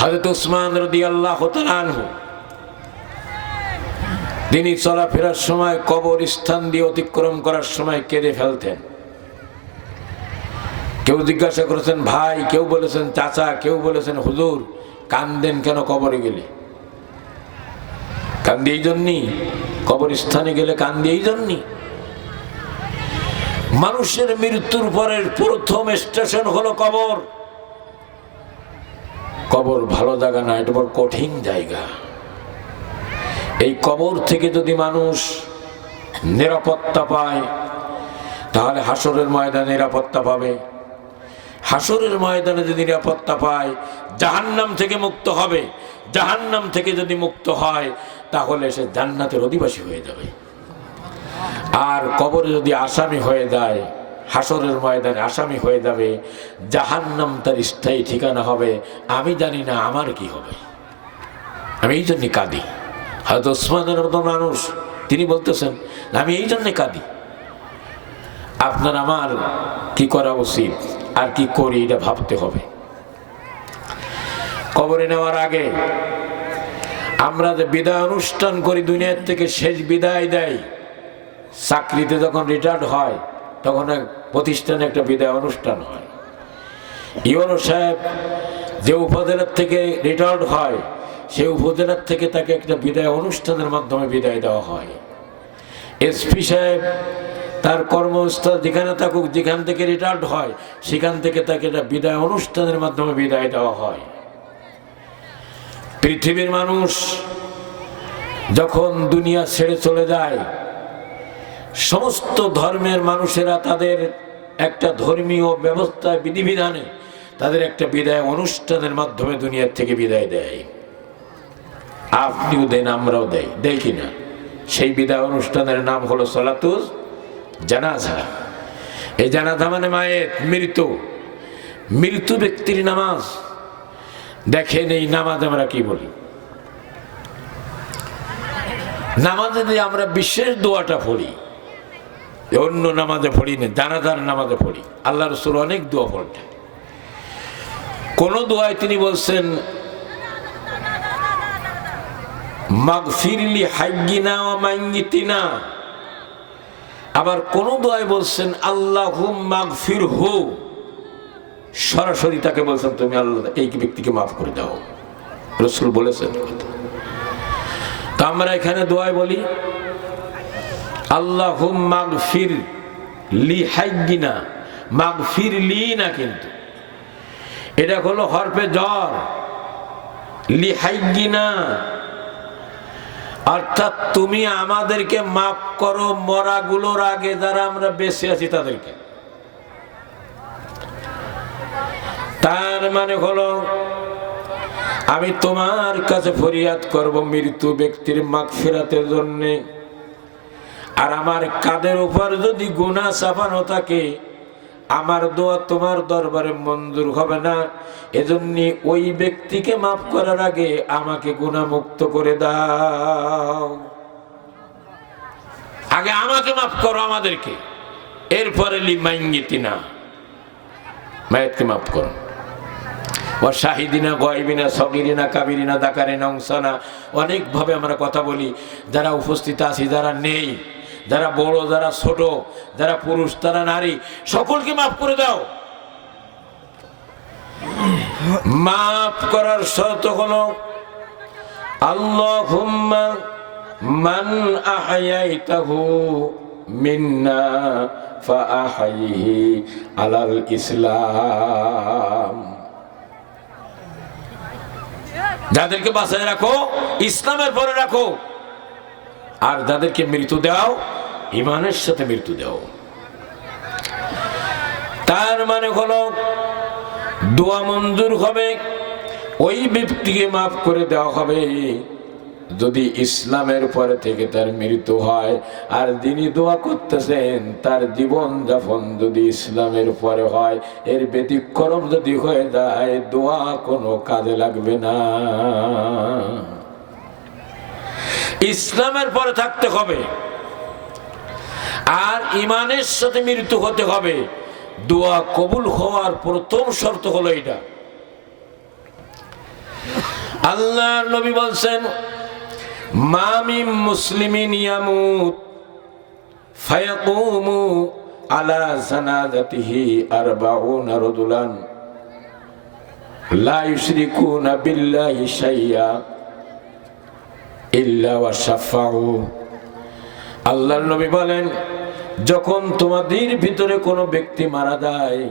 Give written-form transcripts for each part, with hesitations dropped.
হযরত উসমান রাদিয়াল্লাহু তাআলা আনহু তিনি চলাফেরার সময় কবরস্থান দিয়ে অতিক্রম করার সময় কেঁদে ফেলতেন। কেউ জিজ্ঞাসা করেছেন ভাই, কেউ বলেছেন চাচা, কেউ বলেছেন হুজুর, কান্দেন কেন কবরে গেলে? কান্দি এই জন্যই, কবরস্থানে গেলে কান্দি এই জন্যই। মানুষের মৃত্যুর পরের প্রথম স্টেশন হলো কবর। কবর ভালো জায়গা না, এটা বড় কঠিন জায়গা। এই কবর থেকে যদি মানুষ নিরাপত্তা পায় তাহলে হাসরের ময়দানে নিরাপত্তা পাবে। হাসরের ময়দানে যদি নিরাপত্তা পায় জাহান্নাম থেকে মুক্ত হবে। জাহান্নাম থেকে যদি মুক্ত হয় তাহলে সে জান্নাতের অধিবাসী হয়ে যাবে। আর কবরে যদি আসামি হয়ে যায়, হাসরের ময়দানে আসামি হয়ে যাবে, জাহান্নাম তার স্থায়ী ঠিকানা হবে। আমি জানি না আমার কি হবে। আমি এই জন্য কাঁদি। হয়তো ওসমানের মতো মানুষ তিনি বলতেছেন আমি এই জন্য কাঁদি। আপনার আমার কি করা উচিত আর কি করি এটা ভাবতে হবে। কবরে নেওয়ার আগে আমরা যে বিদায় অনুষ্ঠান করি, দুনিয়ার থেকে শেষ বিদায় দেয়, চাকরিতে যখন রিটায়ার্ড হয় তখন এক প্রতিষ্ঠানে একটা বিদায় অনুষ্ঠান হয়। ইউনো সাহেব যে উপজেলার থেকে রিটায়ার্ড হয় সেই উপজেলার থেকে তাকে একটা বিদায় অনুষ্ঠানের মাধ্যমে বিদায় দেওয়া হয়। এসপি সাহেব তার কর্মস্থল যেখানে থাকুক, যেখান থেকে রিটায়ার্ড হয় সেখান থেকে তাকে একটা বিদায় অনুষ্ঠানের মাধ্যমে বিদায় দেওয়া হয়। পৃথিবীর মানুষ যখন দুনিয়া ছেড়ে চলে যায়, সমস্ত ধর্মের মানুষেরা তাদের একটা ধর্মীয় ব্যবস্থায় বিধিবিধানে তাদের একটা বিদায় অনুষ্ঠানের মাধ্যমে দুনিয়ার থেকে বিদায় দেয়। আপনিও দেন, আমরাও দেই কিনা? সেই বিদায় অনুষ্ঠানের নাম হলো সালাতুল জানাজা। এই জানাজা মানে মায়ের মৃত্যু ব্যক্তির নামাজ। দেখেন এই নামাজ আমরা কি বলি? নামাজে যে আমরা বিশেষ দোয়াটা পড়ি, অন্য নামাজে পড়ি না, জানাজার নামাজে পড়ি। আল্লাহ রাসূল অনেক দোয়া পড়তেন। কোন দোয়ায় তিনি বলছেন মাগফিরলি হাইয়িনা ওয়া মাইয়িতিনা, আবার কোন দোয়ায় বলছেন আল্লাহুম্মা মাগফিরহু, সরাসরি তাকে বলছেন তুমি আল্লাহ এই ব্যক্তিকে মাফ করে দাও। রাসূল বলেছেন। তো আমরা এখানে দোয়ায় বলি আল্লাহুম্মা মাগফির লি হাইয়িনা, মাগফির লি না, কিন্তু এটা হলো হরফে জ্বর, লি হাইয়িনা, অর্থাৎ তুমি আমাদেরকে মাফ করো মরাগুলোর আগে যারা আমরা বেঁচে আছি তাদেরকে। তার মানে হলো আমি তোমার কাছে ফরিয়াদ করব মৃত্যু ব্যক্তির মাগফিরাতের জন্য। আর আমার কাদের উপর যদি গুনাহ চাপানো থাকে আমার দোয়া তোমার দরবারে মঞ্জুর হবে না। এজন্য ওই ব্যক্তিকে মাফ করার আগে আমাকে গুনাহ মুক্ত করে দাও। আগে আমাকে মাফ করো, আমাদেরকে, এরপরে লিমাইয়িতিনা, মায়েরকে মাফ করো। ওয়া শাহিদিনা গায়বিনা সগীরিনা কাবীরিনা যাকারিনা উনসানা। অনেক ভাবে আমরা কথা বলি, যারা উপস্থিত আছি, যারা নেই, যারা বড়, যারা ছোট, যারা পুরুষ, যারা নারী, সকলকে মাফ করে দাও। মাফ করার শর্ত হলো আল্লাহুম্মা মান আহয়াইতাহু মিন্না ফাআহয়িহি আলাল ইসলাম। যাদেরকে বাঁচায় রাখো ইসলামের পরে রাখো, আর যাদেরকে মৃত্যু দাও ঈমানের সাথে মৃত্যু দাও। তার মানে হলো দোয়া মঞ্জুর হবে, ওই ব্যক্তিকে মাফ করে দেওয়া হবে যদি ইসলামের পরে থেকে তার মৃত্যু হয়। আর যিনি দোয়া করতেছেন তার জীবন যাপন যদি ইসলামের পরে হয়, এর ব্যতিক্রম যদি হয়ে যায় দোয়া কোনো কাজে লাগবে না। ইসলামের পরে থাকতে হবে আর ঈমানের সাথে মৃত্যু হতে হবে। দোয়া কবুল হওয়ার প্রথম শর্ত হলো এটা। আল্লাহর নবী বলছেন, মা মিন মুসলিমিন ইয়ামুত ফায়াকুমু আলা জানাজাতিহি 40 রাজুলান লা ইউশরিকুনা বিল্লাহি শাইয়া ইল্লা ওয়া শাফাউ। আল্লাহর নবী বলেন, যখন তোমাদের ভিতরে কোনো ব্যক্তি মারা যায়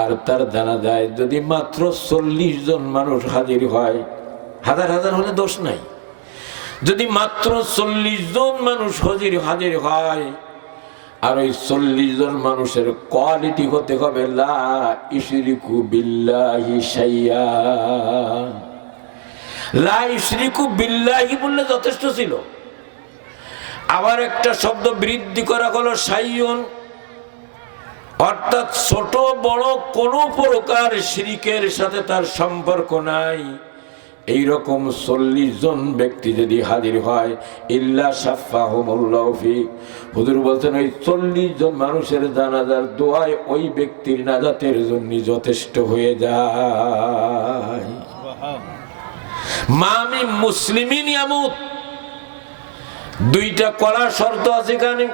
আর তার জানাজায় যদি মাত্র 40 জন মানুষ হাজির হয়, হাজার হাজার হলে দোষ নাই, যদি মাত্র 40 জন মানুষ হাজির হয়, আর ওই 40 জন মানুষের কোয়ালিটি হতে হবে লা ইশরিকু বিল্লাহি শাইয়া। লা ইশরিকু বিল্লাহি বললে যথেষ্ট ছিল। আবার একটা শব্দ বৃদ্ধি করা হলো শাইয়ুন, অর্থাৎ ছোট বড় কোনো প্রকার শিরকের সাথে তার সম্পর্ক নাই, এইরকম 40 জন ব্যক্তি যদি হাজির হয়, ইল্লা শাফাহুমুল্লাহু ফি। হুজুর বলছেন, ওই 40 জন মানুষের জানাজার দোয়ায় ওই ব্যক্তির নাজাতের জন্য যথেষ্ট হয়ে যায়। মা মিন মুসলিমিন ইয়ামুত, দুইটা কড়া শর্ত আছে এখানে।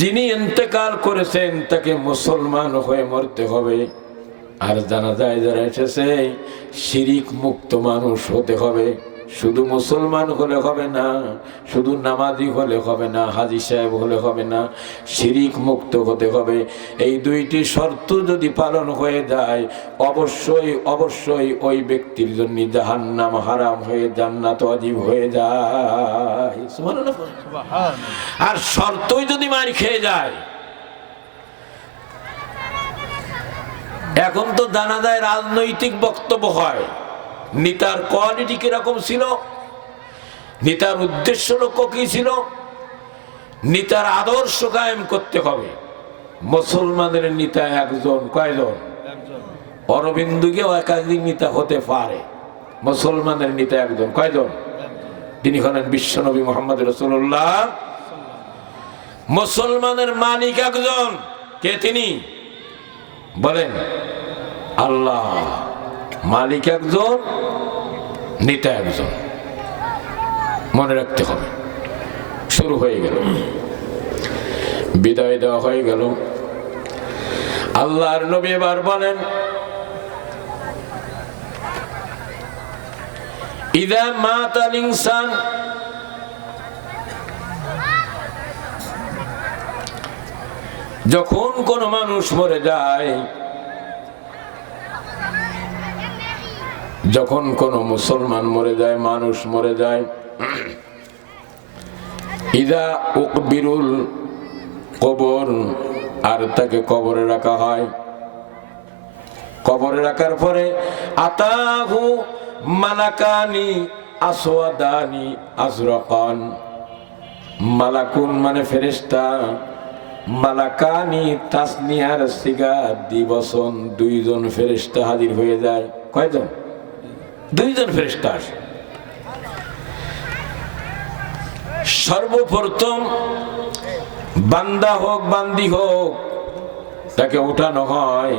যিনি ইন্তেকাল করেছেন তাকে মুসলমান হয়ে মরতে হবে, আর জানাজায় যারা এসেছে শিরিক মুক্ত মানুষ হতে হবে। শুধু মুসলমান হলে হবে না, শুধু নামাজি হলে হবে না, হাজী সাহেব হলে হবে না, শিরিক মুক্ত হতে হবে। এই দুইটি শর্ত যদি পালন হয়ে যায়, অবশ্যই অবশ্যই ওই ব্যক্তির জন্য জাহান্নাম হারাম হয়ে জান্নাত ওয়াজিব হয়ে যায়। সুবহানাল্লাহ। আর শর্তই যদি মার খেয়ে যায়, এখন তো জানাজায় রাজনৈতিক বক্তব্য হয়, নেতার কোয়ালিটি কিরকম ছিল, নেতার উদ্দেশ্য লক্ষ্য কি ছিল, নেতার আদর্শ কায়েম করতে হবে। মুসলমানের নেতা একজন, কয়জন? অরবিন্দুকেও একাধিক নেতা হতে পারে, মুসলমানের নেতা একজন, কয়জন? তিনি হলেন বিশ্বনবী মুহাম্মদ রাসূলুল্লাহ। মুসলমানের মালিক একজন, কে তিনি? বলেন আল্লাহ। মালিক একজন, নেতা একজন, মনে রাখতে হবে। শুরু হয়ে গেল, বিদায় দেওয়া হয়ে গেল। আল্লাহর নবী এবার বলেন, ইযা মাতাল ইনসান, যখন কোন মানুষ মরে যায়, যখন কোন মুসলমান মরে যায়, মানুষ মরে যায়, ইযা উকবিরুল কবর, আর তাকে কবরে রাখা হয়। কবরে রাখার পরে আতাহু মালাকানি আসওয়াদানি আজরাকান। মালাকুন মানে ফেরেশতা, মালাকানি তাসনিয়ার সিগা দিবসন, 2 জন ফেরেশতা হাজির হয়ে যায়। কয়জন? 2 জন ফেরেশতা আসে। সর্বপ্রথম বান্দা হোক বান্দি হোক, তাকে উঠানো হয়।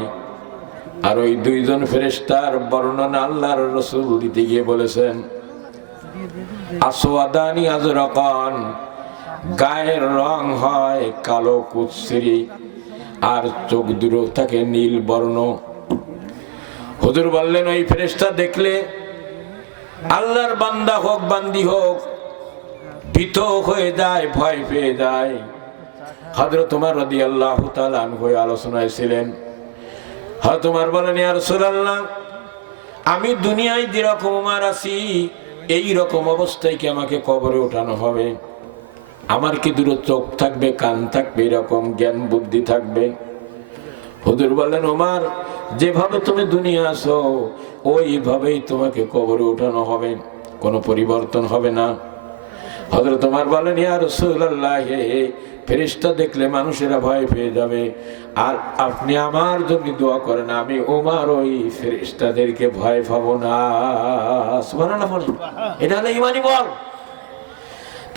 আর ওই 2 জন ফেরেশতার বর্ণনা আল্লাহর রাসূল দিতে গিয়ে বলেছেন, আসওয়াদানি আজরাকান, গায়ের রং হয় কালো কুৎসিরি, আর চোখ দুটো থাকে নীল বর্ণ। হুজুর বললেন, ওই ফেরেশতা দেখলে আল্লাহর বান্দা হোক বান্দি হোক ভীত হয়ে যায়, ভয় পেয়ে যায়। হযরত ওমর রাদিয়াল্লাহু তাআলা আনহু আলোচনায় ছিলেন। হযরত ওমর বলেন, ইয়া রাসূলুল্লাহ, আমি দুনিয়ায় যেরকম ওমর আছি, এই রকম অবস্থায় কি আমাকে কবরে ওঠানো হবে? আমার কি দুটো চোখ থাকবে, কান থাকবে, এরকম জ্ঞান বুদ্ধি থাকবে? হুজুর বলেন, ওমর, যেভাবে তুমি দুনিয়া আছো ওইভাবেই তোমাকে কবরে ওঠানো হবে, কোনো পরিবর্তন হবে না। হযরত ওমর বলেন, ইয়া রাসূলুল্লাহ, ফেরেশতা দেখলে মানুষেরা ভয় পেয়ে যাবে, আর আপনি আমার জন্য দোয়া করেন, আমি ওমর ওই ফেরেশতাদেরকে ভয় পাবো না। সুবহানাল্লাহ। এটা হলো ঈমানি বল।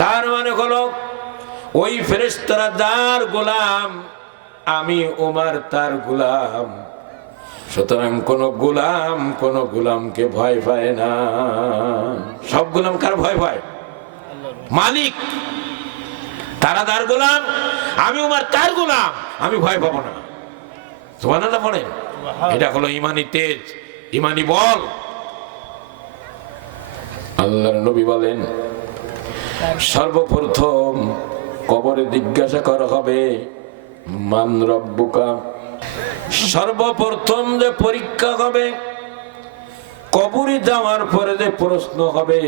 তার মানে হলো ওই ফেরেশতারা যার গোলাম, আমি ওমর তার গোলাম। সুতরাং কোন গোলামকে ভয় পায় না। সব গোলাম কার ভয় পায়? মালিক। তারা তার গোলাম, আমি উমার তার গোলাম, আমি ভয় পাবো না। সুবহানাল্লাহ পড়েন। এটা হলো ইমানি তেজ, ইমানি বল। আল্লাহর নবী বলেন, সর্বপ্রথম কবরে জিজ্ঞাসা করা হবে মান রব্বুকা। সর্বপ্রথম যে পরীক্ষা হবে, কবরে যাওয়ার পরে যে প্রশ্ন হবে,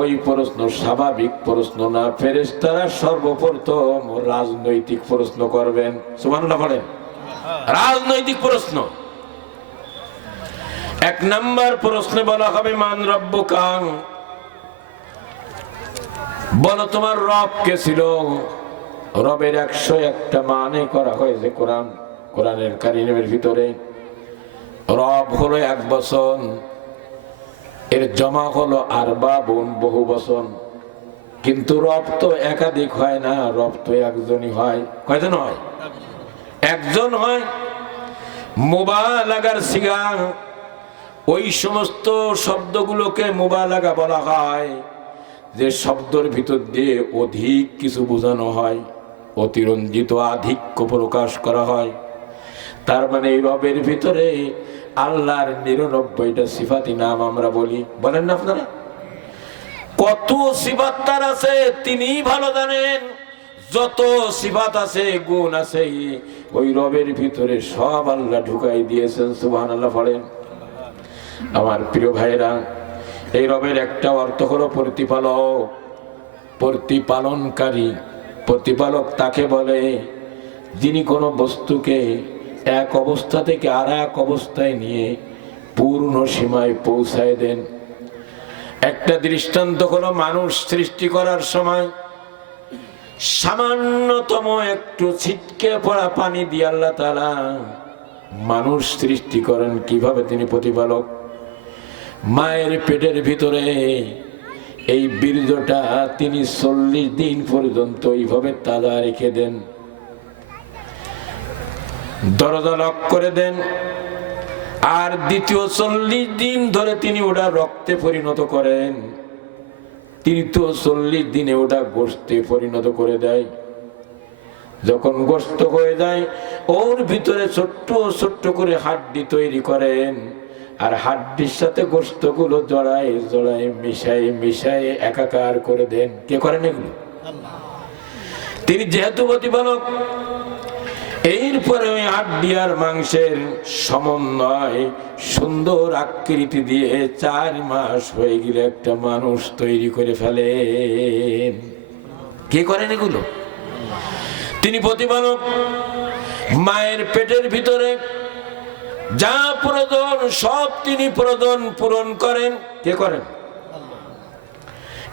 ওই প্রশ্ন স্বাভাবিক প্রশ্ন না। ফেরেশতারা সর্বপ্রথম রাজনৈতিক প্রশ্ন করবেন। সুবহানাল্লাহ বলেন। রাজনৈতিক প্রশ্ন। এক নাম্বার প্রশ্নে বলা হবে মান রব্বুকা, বলো তোমার রব কে ছিল। রবের 101টা মানে করা হয়েছে কোরআনের কারিমের ভিতরে। রব হলো এক বচন, এর জমা হলো আরবাবুন, বহু বচন। কিন্তু রব তো একাধিক হয় না, রব তো একজনই হয়। কয়জন হয়? একজন হয়। মুবালাগার সিগা, ওই সমস্ত শব্দগুলোকে মুবালাগা বলা হয় যে শব্দের ভিতর দিয়ে অধিক কিছু বোঝানো হয়, অতিরঞ্জিত আধিক্য প্রকাশ করা হয়। তার মানে এই রবের ভিতরে আল্লাহর 99টা সিফাতি নাম আমরা বলি। বলেন না আপনারা? কত সিফাত তার আছে তিনিই ভালো জানেন। যত সিফাত আছে, গুণ আছে, ওই রবের ভিতরে সব আল্লাহ ঢুকাই দিয়েছেন। সুবহানাল্লাহ বলেন। আমার প্রিয় ভাইরা, এই রবের একটা অর্থ হলো প্রতিপালক, প্রতিপালনকারী। প্রতিপালক তাকে বলে যিনি কোনো বস্তুকে এক অবস্থা থেকে আর এক অবস্থায় নিয়ে পূর্ণ সীমায় পৌঁছায় দেন। একটা দৃষ্টান্ত হলো, মানুষ সৃষ্টি করার সময় সামান্যতম একটু ছিটকে পড়া পানি দিয়ে আল্লাহ তাআলা মানুষ সৃষ্টি করেন। কিভাবে? তিনি প্রতিপালক। মায়ের পেটের ভিতরে এই বীর্যটা তিনি 40 দিন পর্যন্ত এইভাবে তাজা রেখে দেন, দরজা লক করে দেন। আর দ্বিতীয় 40 দিন ধরে তিনি ওটা রক্তে পরিণত করেন। তৃতীয় 40 দিনে ওটা গোশতে পরিণত করে দেয়। যখন গোশত হয়ে যায়, ওর ভিতরে ছোট্ট ছোট্ট করে হাড্ডি তৈরি করেন। আর হাড্ডির সাথে গোশতগুলো জড়ায় জড়ায় মিশাই মিশাই একাকার করে দেন। কে করেন এগুলো? তিনি যেহেতু প্রতিপালক। এরপরে ওই হাড্ডি আর মাংসের সমন্বয় সুন্দর আকৃতি দিয়ে 4 মাস হয়ে গেলে একটা মানুষ তৈরি করে ফেলেন। কে করেন এগুলো? তিনি প্রতিপালক। মায়ের পেটের ভিতরে যা প্রয়োজন সব তিনি প্রয়োজন পূরণ করেন। কে করেন?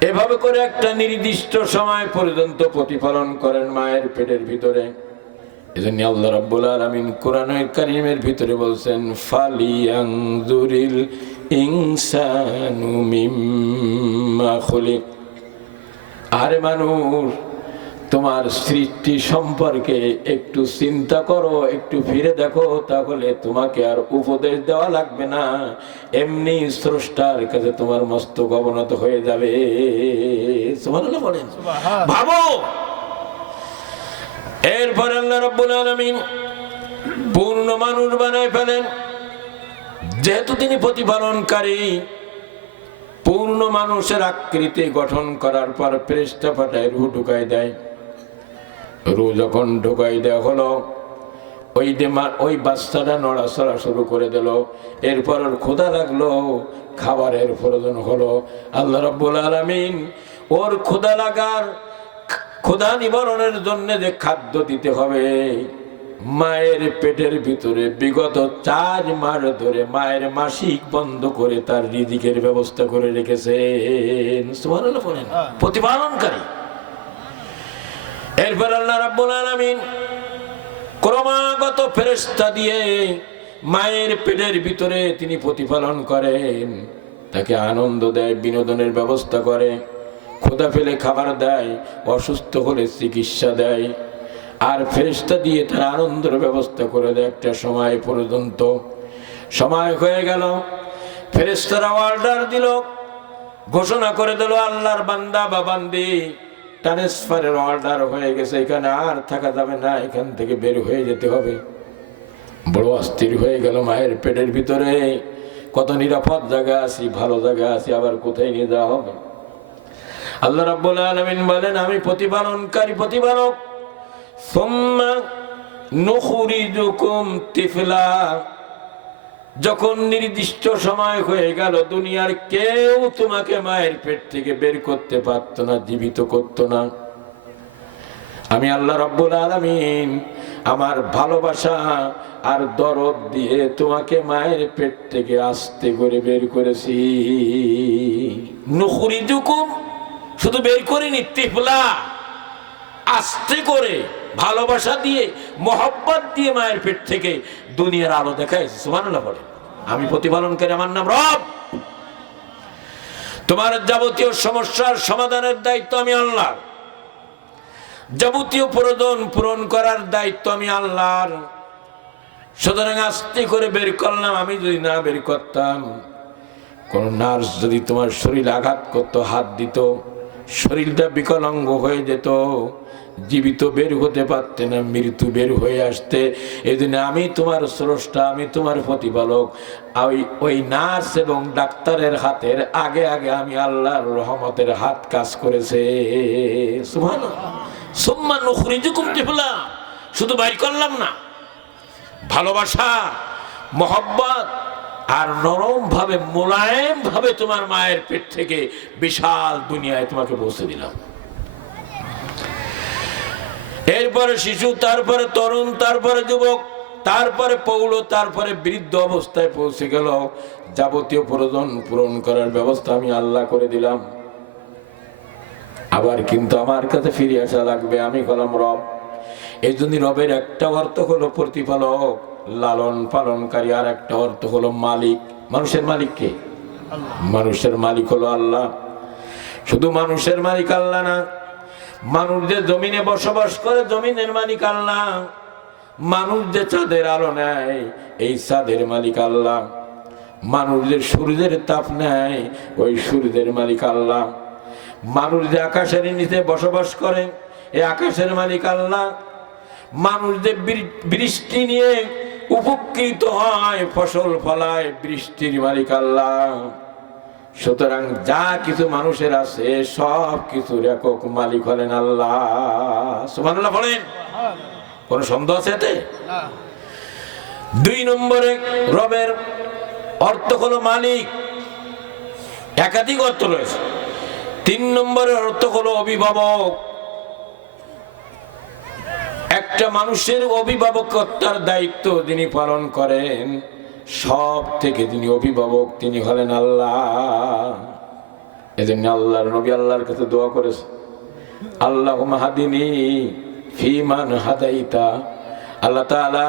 এভাবে করে একটা নির্দিষ্ট সময় পর্যন্ত প্রতিপালন করেন মায়ের পেটের ভিতরে। এজন্য আল্লাহ রাব্বুল আলামিন কোরআনের কারীমের ভিতরে বলছেন, ফালিয়ানজুরিল ইনসানু মিম্মা খুলিক। আরে মানুষ, তোমার সৃষ্টি সম্পর্কে একটু চিন্তা করো, একটু ফিরে দেখো, তাহলে তোমাকে আর উপদেশ দেওয়া লাগবে না। এমনি স্রষ্টার কাছে তোমার মস্তক অবনত হয়ে যাবে। সুবহানাল্লাহ বলেন। ভাবো। এরপর আল্লাহ রাব্বুল আলামিন পূর্ণ মানুষ বানায় ফেলেন। যেহেতু তিনি প্রতিপালনকারী, পূর্ণ মানুষের আকৃতি গঠন করার পর ফেরেশতা পাঠায় রূহ ঢুকাই দেয়। রূহ যখন ঢুকাই দেওয়া হলো, ওই বাচ্চাটা নড়াচড়া শুরু করে দিল। এরপর ওর ক্ষুধা লাগলো, খাবারের প্রয়োজন হলো। আল্লাহ রাব্বুল আলামিন ওর ক্ষুধা নিবারণের জন্য যে খাদ্য দিতে হবে, মায়ের পেটের ভিতরে বিগত 4 মাস ধরে মায়ের মাসিক বন্ধ করে তার রিজিকের ব্যবস্থা করে রেখেছেন। সুবহানাল্লাহ বলেন। প্রতিপালনকারী। এরপর আল্লাহ রাব্বুল আলামিন ক্রমাগত ফেরেশতা দিয়ে মায়ের পেটের ভিতরে তিনি প্রতিপালন করেন। তাকে আনন্দ দেয়, বিনোদনের ব্যবস্থা করে, ক্ষুধা পেলে খাবার দেয়, অসুস্থ হলে চিকিৎসা দেয়। আর ফেরেশতা দিয়ে তার আনন্দের ব্যবস্থা করে দেয় একটা সময় পর্যন্ত। সময় হয়ে গেল, ফেরেশতারা অর্ডার দিল, ঘোষণা করে দিল আল্লাহর বান্দা বা বান্দি ট্রান্সফারের অর্ডার হয়ে গেছে, এখানে আর থাকা যাবে না, এখান থেকে বের হয়ে যেতে হবে। বড় অস্থির হয়ে গেল, মায়ের পেটের ভিতরে কত নিরাপদ জায়গা আছি, ভালো জায়গা আছি, আবার কোথায় নিয়ে যাওয়া হবে? আল্লাহ রাব্বুল আলামিন বলেন, আমি প্রতিপালনকারী প্রতিপালক। সুম্মা নুখরিজুকুম তিফলা, যখন নির্দিষ্ট সময় হয়ে গেল, দুনিয়ার কেউ তোমাকে মায়ের পেট থেকে বের করতে পারতো না, জীবিত করতো না। আমি আল্লাহ রাব্বুল আলামিন আমার ভালোবাসা আর দরদ দিয়ে তোমাকে মায়ের পেট থেকে আস্তে করে বের করেছি। নুখরিজুকুম, শুধু বের করিনি, তিফলা, আস্তে করে, ভালোবাসা দিয়ে, মোহব্বত দিয়ে মায়ের পেট থেকে দুনিয়ার আলো দেখাইছি। সুবহানাল্লাহ বলে। আমি প্রতিপালনকারী, আমার নাম রব। তোমার যাবতীয় সমস্যার সমাধানের দায়িত্ব আমি আল্লাহ, যাবতীয় প্রয়োজন পূরণ করার দায়িত্ব আমি আল্লাহর। সুতরাং আস্তে করে বের করলাম। আমি যদি না বের করতাম, কোন নার্স যদি তোমার শরীর আঘাত করতো, হাত দিত, শরীরটা বিকলাঙ্গ হয়ে যেত, জীবিত বের হতে পারতে না, মৃত্যু বের হয়ে আসতে। এই জন্য আমি তোমার স্রষ্টা, আমি তোমার প্রতিপালক। ওই নার্স এবং ডাক্তারের হাতের আগে আগে আমি আল্লাহর রহমতের হাত কাজ করেছে। সুবহানাল্লাহ। সুম্মা নুখরিজুকুম তিফলা, শুধু বাইর করলাম না, ভালোবাসা, মোহব্বত আর নরম ভাবে, মোলায়েম ভাবে তোমার মায়ের পেট থেকে বিশাল দুনিয়ায় তোমাকে পৌঁছে দিলাম। এরপরে শিশু, তারপরে তরুণ, তারপরে যুবক, তারপরে পৌল, তারপরে বৃদ্ধ অবস্থায় পৌঁছে গেল। যাবতীয় প্রয়োজন পূরণ করার ব্যবস্থা আমি আল্লাহ করে দিলাম। আবার কিন্তু আমার কাছে ফিরে আসা লাগবে, আমি হলাম রব। এই জন্য রবের একটা অর্থ হলো প্রতিপালক, লালন পালনকারী, আর একটা অর্থ হলো মালিক। মানুষের মালিক কে? মানুষের মালিক হলো আল্লাহ। শুধু মানুষের মালিক আল্লাহ না, মানুষ যে জমিনে বসবাস করে, জমিনের মালিক আল্লাহ। মানুষ যে চাঁদের আলো নেয়, এই চাঁদের মালিক আল্লাহ। মানুষ যে সূর্যের তাপ নেয়, ওই সূর্যের মালিক আল্লাহ। মানুষ যে আকাশের নিচে বসবাস করে, এই আকাশের মালিক আল্লাহ। মানুষ যে বৃষ্টি নিয়ে উপকৃত হয়, ফসল ফলায়, বৃষ্টির মালিক আল্লাহ। সুতরাং যা কিছু মানুষের আছে, সব কিছুর একক মালিক হলেন আল্লাহ। সুবহানাল্লাহ বলেন। কোন সন্দেহ আছে এতে? দুই নম্বরে রবের অর্থ হলো মালিক, একাধিক অর্থ রয়েছে। তিন নম্বরের অর্থ হলো অভিভাবক। একটা মানুষের অভিভাবকত্বের দায়িত্ব যিনি পালন করেন, সব থেকে যিনি অভিভাবক, তিনি হলেন আল্লাহ। এজন্য আল্লাহর নবী আল্লাহর কাছে দোয়া করেছে, আল্লাহুম্মা হাদিনি ফিমান হাদাইতা। আল্লাহ তাআলা,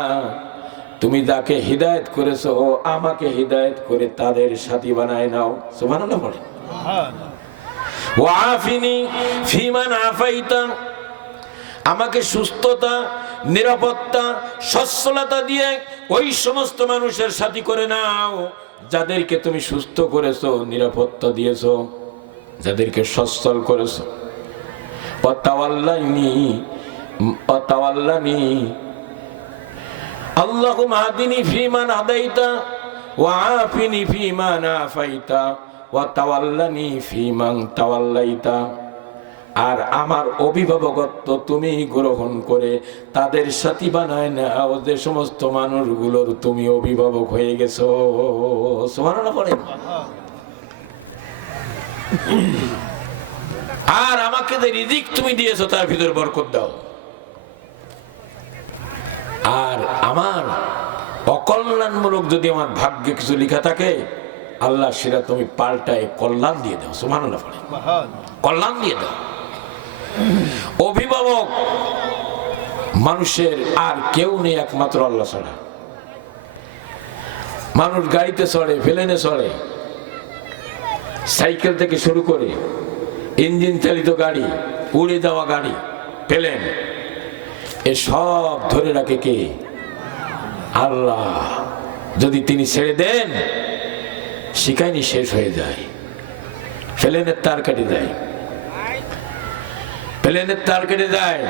তুমি যাকে হিদায়াত করেছো, আমাকে হিদায়াত করে তাদের সাথী বানায় নাও। সুবহানাল্লাহ বলেন। ওয়া আফিনি ফিমান আফাইতা, আমাকে সুস্থতা, নিরাপত্তা, সচ্ছলতা দিয়ে ওই সমস্ত মানুষের সাথী করে নাও যাদেরকে তুমি সুস্থ করেছো, নিরাপত্তা দিয়েছো, যাদেরকে সচ্ছল করেছো। আল্লাহুম্মা হাদিনি ফিমান হাদাইতা ওয়া আফিনি ফিমান আফাইতা ওয়া তাওয়াল্লানি ফিমান তাওয়াল্লাইতা। আর আমার অভিভাবকত্ব তুমি গ্রহণ করে তাদের সাথী বানায় নাও যে সমস্ত মানুষগুলোর তুমি অভিভাবক হয়ে গেছো। সুবহানাল্লাহ বলেন। আর আমাকে যে রিজিক তুমি দিয়েছো, তার ভিতরে বরকত দাও। আর আমার অকল্যাণমূলক যদি আমার ভাগ্যে কিছু লেখা থাকে, আল্লাহ সেটা তুমি পাল্টায় কল্যাণ দিয়ে দাও। সুবহানাল্লাহ বলেন। কল্যাণ দিয়ে দাও। অভিভাবক মানুষের আর কেউ নেই, একমাত্র আল্লাহ ছাড়া। মানুষ গাড়িতে চড়ে, প্লেনে চড়ে, সাইকেল থেকে শুরু করে ইঞ্জিন চালিত গাড়ি, উড়ে যাওয়া গাড়ি, প্লেন, এ সব ধরে রাখে কে? আল্লাহ। যদি তিনি ছেড়ে দেন শিকাইনি শেষ হয়ে যায়, প্লেনের তার কেটে যায়, প্লেনের তার কেটে যায়,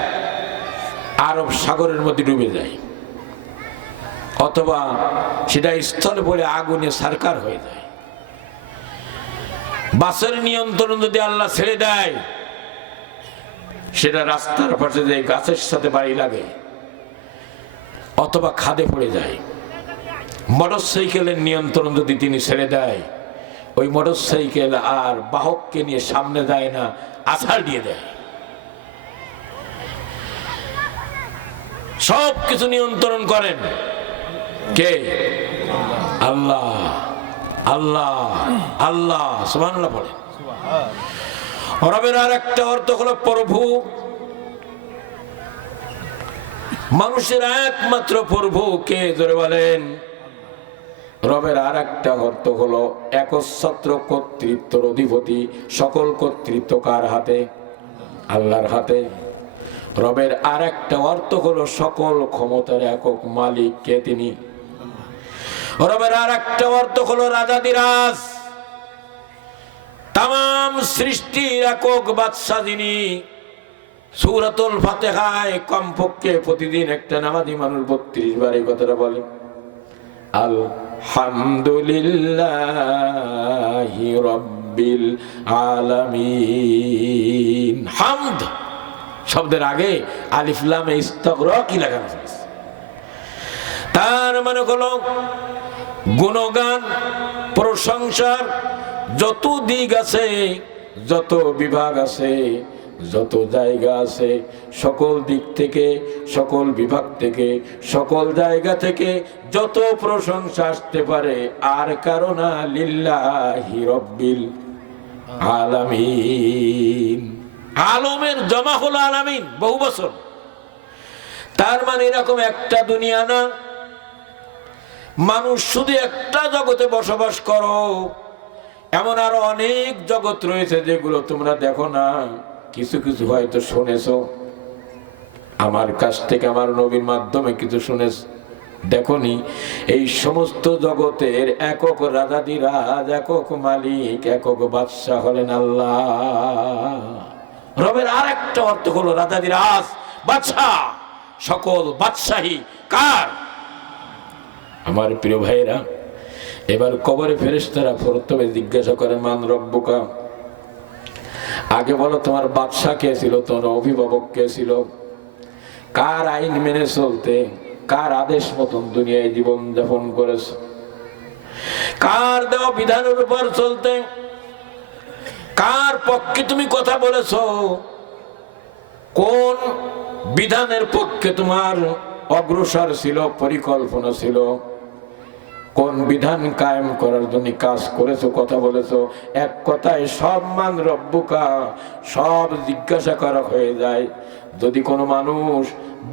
আরব সাগরের মধ্যে ডুবে যায়, অথবা সেটা স্থলে পড়ে আগুনে সারকার হয়ে যায়। বাসের নিয়ন্ত্রণ যদি আল্লাহ ছেড়ে দেয় সেটা রাস্তার পাশে যে গাছের সাথে বাড়ি লাগে অথবা খাদে পড়ে যায়। মোটর সাইকেলের নিয়ন্ত্রণ যদি তিনি ছেড়ে দেয় ওই মোটর সাইকেল আর বাহককে নিয়ে সামনে যায় না, আছাড় দিয়ে দেয়। সব কিছু নিয়ন্ত্রণ করেন কে? আল্লাহ। আল্লাহ আল্লাহ সুবহানাল্লাহ বলেন। রবের আর একটা অর্থ হলো প্রভু। মানুষের একমাত্র প্রভু কে? জোরে বলেন। রবের আর একটা অর্থ হলো একচ্ছত্র কর্তৃত্বের অধিপতি। সকল কর্তৃত্ব কার হাতে? আল্লাহর হাতে। রবের আর একটা অর্থ হলো সকল ক্ষমতার একক মালিক কে? তিনি। রবের আর একটা অর্থ হলো রাজাদিরাজ, তাম সৃষ্টির একক বাদশা যিনি। সূরাতুল ফাতিহায় কমপক্ষে প্রতিদিন একটা নামাজি মানুষ 32 বার এই কথাটা বলে, আলহামদুলিল্লাহি রাব্বিল আলামিন। হামদ শব্দের আগে আলিফ লামে ইস্তিগরাকি লাগানো আছে, তার মানে হলো গুণগান, প্রশংসার যত দিক আছে, যত বিভাগ আছে, যত জায়গা আছে, সকল দিক থেকে, সকল বিভাগ থেকে, সকল জায়গা থেকে যত প্রশংসা আসতে পারে আর কারণ লিল্লাহি রাব্বিল আলামিন। আলমের জমা হলো আলামিন, বহু বছর। তার মানে এরকম একটা দুনিয়া না, মানুষ শুধু একটা জগতে বসবাস করো, এমন আরো অনেক জগৎ রয়েছে যেগুলো তোমরা দেখো না। কিছু কিছু হয়তো শুনেছো, আমার কাছ থেকে, আমার নবীর মাধ্যমে কিছু শুনেছ, দেখনি। এই সমস্ত জগতের একক রাজাদিরাজ, একক মালিক, একক বাদশাহ হলেন আল্লাহ। রবের আর একটা অর্থ হলো রাজাদিরাজ, বাদশাহ। সকল বাদশাহী কার? আমার প্রিয় ভাইরা, এবার কবরে ফেরেশতারা প্রথমে জিজ্ঞাসা করে, মান রব্বুকা। আগে বলো তোমার বাদশা কে ছিল, তোমার অভিভাবক কে ছিল, কার আইন মেনে চলতে, কার আদেশ মতন দুনিয়ায় জীবন যাপন করেছ, কার দেওয়া বিধানের উপর চলতে, কার পক্ষে তুমি কথা বলেছ, কোন বিধানের পক্ষে তোমার অগ্রসর ছিল, পরিকল্পনা ছিল, কোন বিধান কায়েম করার জন্য কাজ করেছো, কথা বলেছো। এক কথায় সব মান রব্বুকা, সব জিজ্ঞাসা করা হয়ে যায়। যদি কোনো মানুষ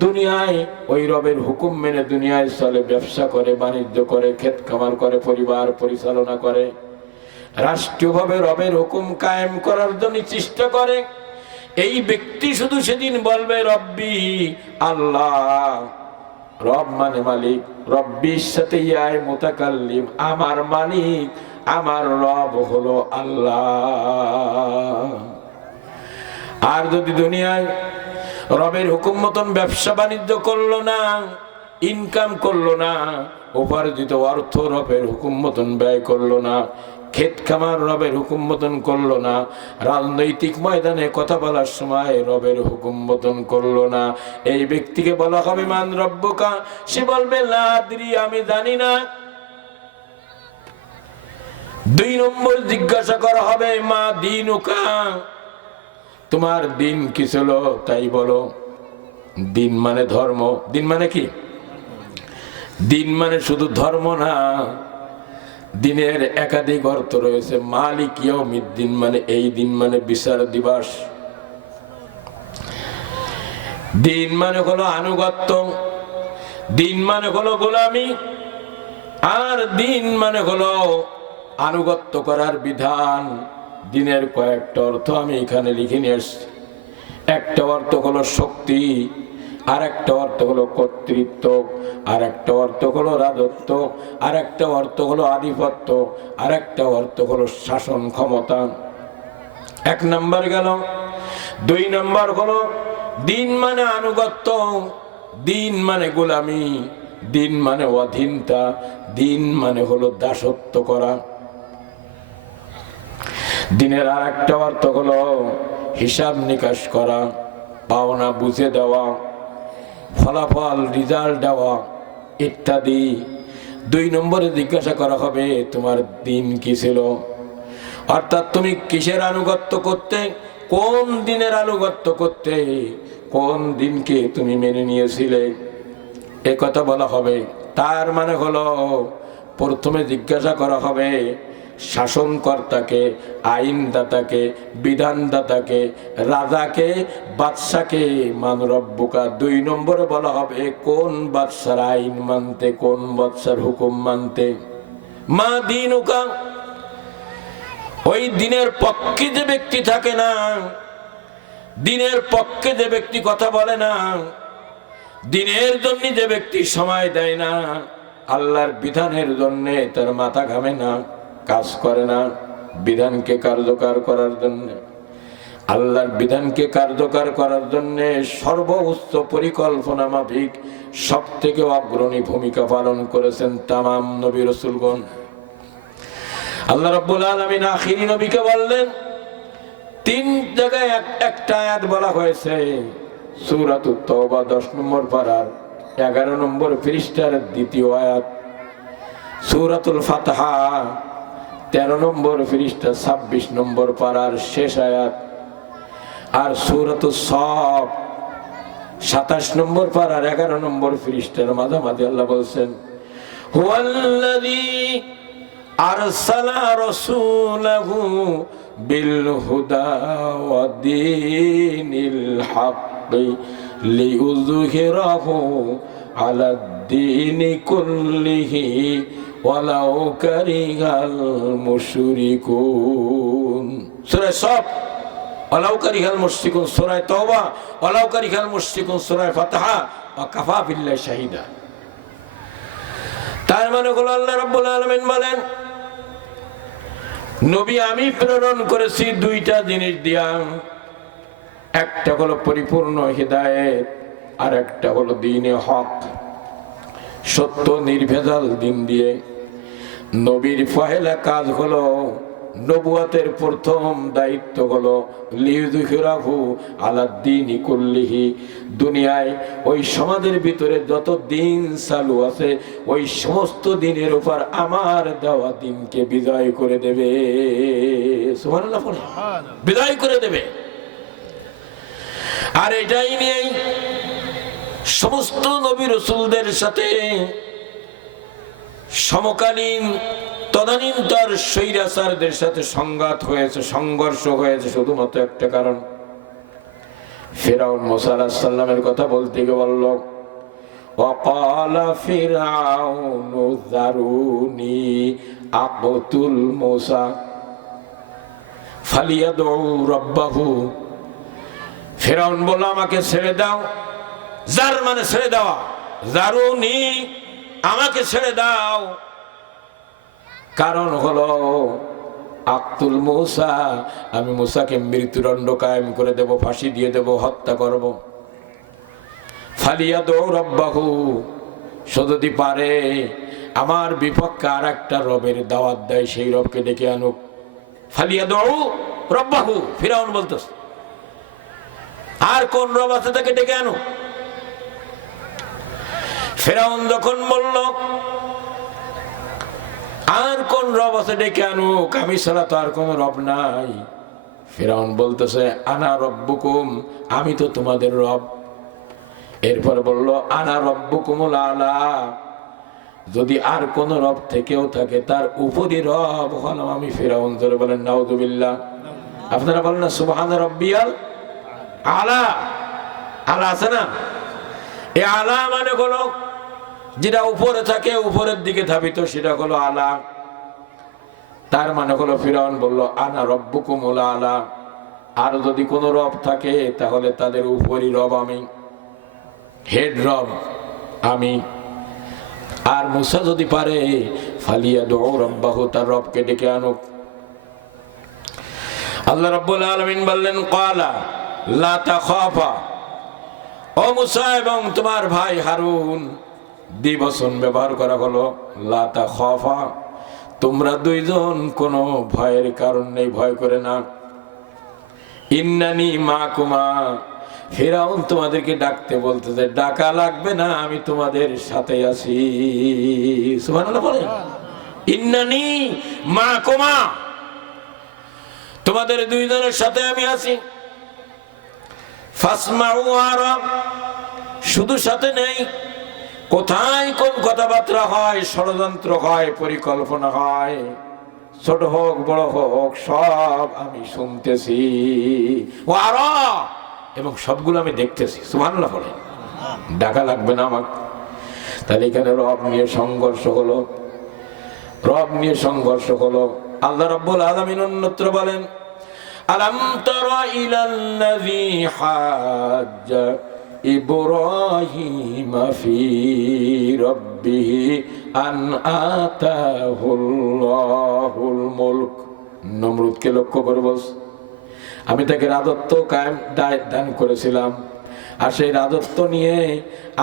দুনিয়ায় ওই রবের হুকুম মেনে দুনিয়ায় চলে, ব্যবসা করে, বাণিজ্য করে, ক্ষেত খামার করে, পরিবার পরিচালনা করে, রাষ্ট্রীয়ভাবে রবের হুকুম কায়েম করার জন্য চেষ্টা করে, এই ব্যক্তি শুধু সেদিন বলবে রব্বি আল্লাহ। রব মানে মালিক, রব্বির সাথে ইয়ায় মুতাকাল্লিম, আমার মালিক, আমার রব হলো আল্লাহ। আর যদি দুনিয়ায় রবের হুকুম মতন ব্যবসা বাণিজ্য করলো না, ইনকাম করলো না, উপার্জিত অর্থ রবের হুকুম মতন ব্যয় করলো না, ক্ষেত খামার রবের হুকুম মতন করলো না, রাজনৈতিক ময়দানে কথা বলার সময় রবের হুকুম মতন করলো না, এই ব্যক্তিকে বলা হবে মান রব্বুকা। সে বলবে লা আদরি, আমি জানি না। 2 নম্বর জিজ্ঞাসা করা হবে মা দীনুকা, তোমার দিন কি ছিল তাই বলো। দিন মানে ধর্ম। দিন মানে কি? দিন মানে শুধু ধর্ম না, দিনের একাধিক অর্থ রয়েছে। মালিক ইয়াউমিদ্দিন মানে এই দিন মানে বিচার দিবস। দিন মানে হলো আনুগত্য, দিন মানে হলো গোলামি, আর দিন মানে হলো আনুগত্য করার বিধান। দিনের কয়েকটা অর্থ আমি এখানে লিখে নিয়ে এসেছি। একটা অর্থ হলো শক্তি, আর একটা অর্থ হলো কর্তৃত্ব, আর একটা অর্থ হলো রাজত্ব, আর একটা অর্থ হলো আধিপত্য, আর একটা অর্থ হলো শাসন ক্ষমতা। এক নাম্বার গেল। দুই নাম্বার হলো দিন মানে আনুগত্য, দিন মানে গোলামি, দিন মানে অধীনতা, দিন মানে হলো দাসত্ব করা। দিনের আর একটা অর্থ হলো হিসাব নিকাশ করা, পাওনা বুঝে দেওয়া, ফলাফল রেজাল্ট দেওয়া ইত্যাদি। দুই নম্বরে জিজ্ঞাসা করা হবে তোমার দিন কি ছিল, অর্থাৎ তুমি কিসের আনুগত্য করতে, কোন দিনের আনুগত্য করতে, কোন দিনকে তুমি মেনে নিয়েছিলে, এ কথা বলা হবে। তার মানে হলো প্রথমে জিজ্ঞাসা করা হবে শাসনকর্তাকে, আইনদাতাকে, বিধানদাতাকে, রাজাকে, বাদশাকে, মান রব্বুকা। দুই নম্বরে বলা হবে কোন বাদশার আইন মানতে, কোন বাদশার হুকুম মানতে। মা দিনুকা, ওই দিনের পক্ষে যে ব্যক্তি থাকে না, দিনের পক্ষে যে ব্যক্তি কথা বলে না, দিনের জন্য যে ব্যক্তি সময় দেয় না, আল্লাহর বিধানের জন্য তার মাথা ঘামে না, কাজ করে না, বিধানকে কার্যকর করার জন্য, আল্লাহর বিধানকে কার্যকর করার জন্য সর্বোচ্চ পরিকল্পনা মাফিক সব থেকে অগ্রণী ভূমিকা পালন করেছেন তামাম নবী রাসূলগণ। আল্লাহ রাব্বুল আলামিন আখিরি নবীকে বললেন, তিন জায়গায় একটা আয়াত বলা হয়েছে। সূরাতুত তাওবা 10 নম্বর পারার 11 নম্বর পৃষ্ঠার দ্বিতীয় আয়াত, সূরাতুল ফাতহা 13 নম্বর পৃষ্ঠা 26 নম্বর পারার শেষ আয়াত, আর সূরাতুস সাফ 27 নম্বর পারার 11 নম্বর পৃষ্ঠার মাঝামাঝি আল্লাহ বলছেন, হুয়াল্লাযী আরসালা রাসূলাহু বিল হুদা ওয়া দীনিল হাক্কি লিইয়ুযহিরাহু আলাদ-দীনি কুল্লিহি ওয়ালাউ কারিহাল মুশরিকুন। সূরা সাফ ওয়ালাউ কারিহাল মুশরিকুন, সূরা তাওবা ওয়ালাউ কারিহাল মুশরিকুন, সূরা ফাতহা ওয়া কাফা বিল্লাহি শাহিদা। তার মানে হলো আল্লাহ রাব্বুল আলামিন বলেন, নবী আমি প্রেরণ করেছি দুইটা জিনিস দিয়া, একটা হলো পরিপূর্ণ হিদায়েত, আর একটা হলো দ্বীনে হক, সত্য নির্ভেজাল দিন দিয়ে। নবীর পহেলা কাজ হলো, নবুয়তের প্রথম দায়িত্ব হলো লিইয়ুযহিরাহু আলাদ-দীনি কুল্লিহি, দুনিয়ায় ওই সমাজের ভিতরে যত দিন চালু আছে ওই সমস্ত দিনের উপর আমার দেওয়া দিনকে বিজয় করে দেবে। সুবহানাল্লাহ, বিজয় করে দেবে। আর এটাই নিয়ে সমস্ত নবী রাসূলদের সাথে সমকালীন তদানীন্তর স্বৈরাচারদের সাথে সংঘাত হয়েছে, সংঘর্ষ হয়েছে, শুধুমাত্র একটা কারণ। ফিরআউন মূসা আলাইহিস সালামের কথা বলতে গিয়ে বলল, ওয়াকালা ফিরআউনু যারুনি আকতুল মূসা ফালিয়াদউ রাব্বাহু। ফিরআউন বলল আমাকে ছেড়ে দাও, জার মানে ছেড়ে দেওয়া, যারুনি আমাকে ছেড়ে দাও। কারণ হলো আক্তুল মূসা, আমি মূসাকে মৃত্যুদণ্ড কায়েম করে দেব, ফাঁসি দিয়ে দেব, হত্যা করব। ফালিয়াদউ রাব্বাহু, সে যদি পারে আমার বিপক্ষে আর একটা রবের দাওয়াত দেয়, সেই রবকে ডেকে আনুক। ফালিয়াদউ রাব্বাহু, ফিরআউন বলতেছে আর কোন রব আছে তাকে ডেকে আনুক। ফিরআউন যখন বলল আর কোন রব আছে ডেকে আনুক, আমি ছাড়া তো আর কোন রব নাই, ফিরআউন বলতেছে আনা রব্বুকুম, আমি তো তোমাদের রব। এরপর বলল আনা রব্বুকুমুল আলা, যদি আর কোন রব থেকেও থাকে তার উপরই রব হলাম আমি ফিরআউন। জোরে বলেন নাউযুবিল্লাহ। আপনারা বলেন না সুবহান রাব্বিয়াল আলা। আলা আছে না, এই আলা মানে হলো যেটা উপরে থাকে, উপরের দিকে ধাবিত, সেটা হলো আলা। তার মানে হলো ফিরআউন বলল আনা রব্বুকুমুল আলা, আর যদি কোন রব থাকে তাহলে তাদের উপরই রব আমি। হেড রব আমি। আর মুসা যদি পারে ফালিয়াদউ রাব্বাহু, তার রবকে ডেকে আনুক। আল্লাহ রাব্বুল আলামিন বললেন ক্বালা লা তাখাফা, ও মুসা এবং তোমার ভাই হারুন, দ্বিবচন ব্যবহার করা হলো। লা তাখাফা, তোমরা দুইজন কোনো ভয়ের কারণ নেই, ভয় করে না। ইন্নানি মাকুমা, ফিরাউন তোমাদেরকে ডাকতে বলতেছে, ডাকা লাগবে না, আমি তোমাদের সাথে আছি। সুবহানাল্লাহ বলেন। ইন্নানি মাকুমা, তোমাদের দুইজনের সাথে আমি আছি। ফাসমাউ ওয়ারা, শুধু সাথে নেই, কোথায় কোন কথাবার্তা হয়, ষড়যন্ত্র হয়, পরিকল্পনা হয়, ছোট হোক বড় হোক, সব আমি শুনতেছি। ওয়ারা, এবং সবগুলো আমি দেখতেছি। সুবহানাল্লাহ বলে। ডাকা লাগবে না আমাকে। তাহলে এখানে রব নিয়ে সংঘর্ষ হলো, রব নিয়ে সংঘর্ষ হলো। আল্লাহ রাব্বুল আলামিন অন্যত্র বলেন, আলাম তারা ইলাল্লাযী হাজ্জা ইব্রাহিম ফি রাব্বিহি আন আতাহুল্লাহুল মুলক। নমরুদকে লক্ষ্য করে বলছে, আমি তাকে রাজত্ব কায়েম দান করেছিলাম, আর সেই রাজত্ব নিয়ে